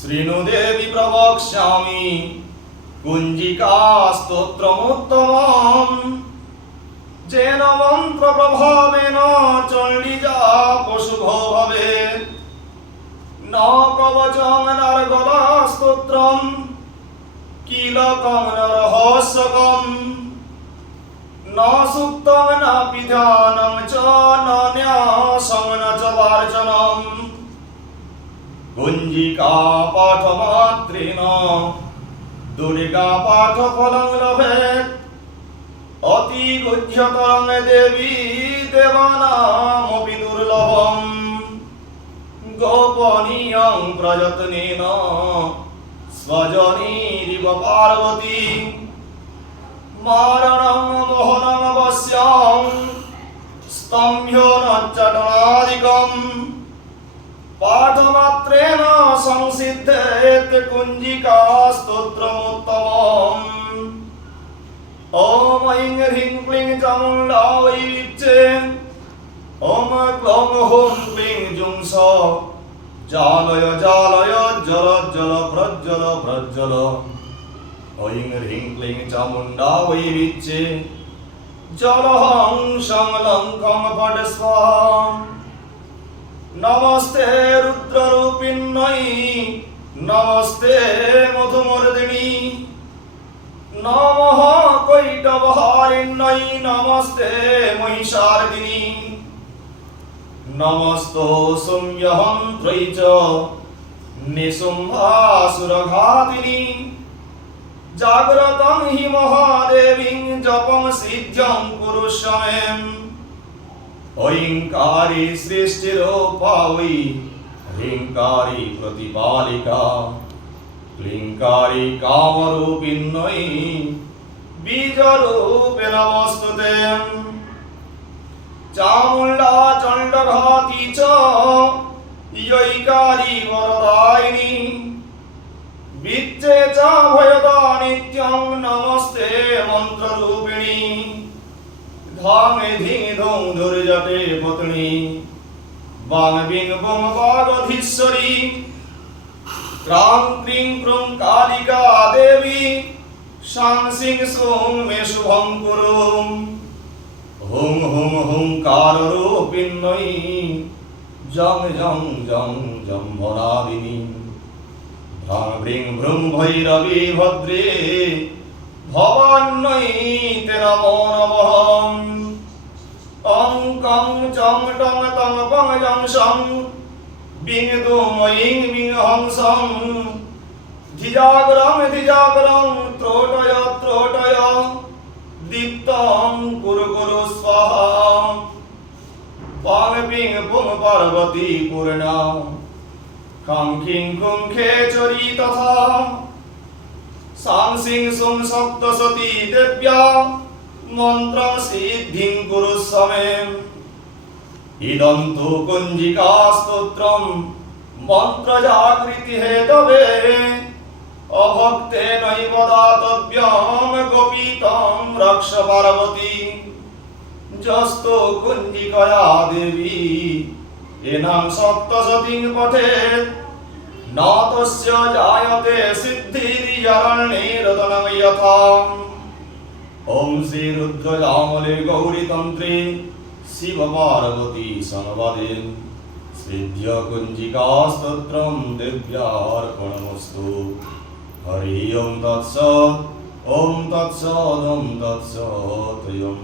শৃণুদেবী প্রবক্ষ্যামি। কুঞ্জিকাস্তোত্রমুত্তমম। যেন মন্ত্র প্রভাবেন চণ্ডীজা পশুভ ভবে ন প্রবচং নারগলা স্তোত্রম কিলকং ন রহস্যকম। ন সুক্তং না পিধা দিন দুর্গা পাঠ ফলং লভে। অতি গুহ্যতং দেবী দেবানাম বিদুর্লভম। গোপনীয়ং প্রযত্নেন। স্বজনীরিব পার্বতী। মারণং মোহনং বস্যং স্তম্ভ্য নচ্চটনাদিকম पाठमात्रेण संसिद्धेत् कुञ्जिका स्तोत्रमुत्तमम् ॐ ऐं ह्रीं क्लीं चामुण्डायै विच्चे ॐ क्लौं हूं क्लीं जुं स जालय जालय जल जल प्रज्जल प्रज्जल ऐं ह्रीं क्लीं चामुण्डा वै विच्चे जलहं संलङ्कं पट स्वाहा নমস্তে রুদ্র রুদ্ররূপিণ্যই, নমস্তে মধুমর্দিনী। নমঃ কৈটবহারিণ্যই, নমস্তে মহিষারদিনী। নমস্ত সুম্যহং ত্রৈ চ নিসুম্ভাসুরঘাতিনী। জাগ্রতং হি মহাদেবীং, জপং সিদ্ধং কুরুষ্যমেম ঐঙ্কারী সৃষ্টির পাই হৃঙ্কারী প্রতিপালিকা, ক্লিঙ্কারী কামরূপিন্নই বীজরূপে নমস্তুতে চামুণ্ডা চণ্ডঘাতি চ, ইয়ৈকারী বরদায়িনী। বিচ্চে চা ভয়দা নিত্যং নমস্তে মন্ত্ররূপিণী। খ মেধি ধৌ দুর্জটে পত্নী। বাং বিং বং বাগধীশ্বরী। ক্রাং ক্রিং ক্রুং কালিকা দেবী। সাং সিং সোং মে শুভং কুরুম। হুম হুম হুম কার রূপিন্নই জং জং জং জং ভরাবিনী ভ্রাং ভ্রিং ভ্রুম ভৈরবী ভদ্রে। ভবান্নই তেরা মন চং টং তং পং জং সং বিং দু ময়িং বিং হং সং ধিজাগরং ধিজাগরং ত্রোটয় ত্রোটয় দীপ্তং কুরু কুরু স্বাহা পান পিং পুং পার্বতী পূর্ণ খং খিং খুং খে চরি তথা সাং সিং সুং সপ্ত দেব্যা মন্ত্র সিদ্ধিং কুরু সমেম ইদন্ত কঞ্জিকা স্তোত্রম, মন্ত্রজাগৃতি হেতবে অভক্তে নৈব দাতব্যম গোপিতম রক্ষ পার্বতী। যস্ত কুঞ্জিকয়া দেবী এনাম সপ্তশতিং পঠেত নতস্য জায়তে সিদ্ধিরিয়রণ্যেরতনময়থাম ওম শ্রী রুদ্রজামলে গৌরীতন্ত্রী শিব পার্বতী সমবাদে শ্রীধ্য কুঞ্জিকাস্তোত্রম দিব্যার্পণমস্তু হরি ওম তৎস ওম তৎস ওম তৎস ত্রিয়ম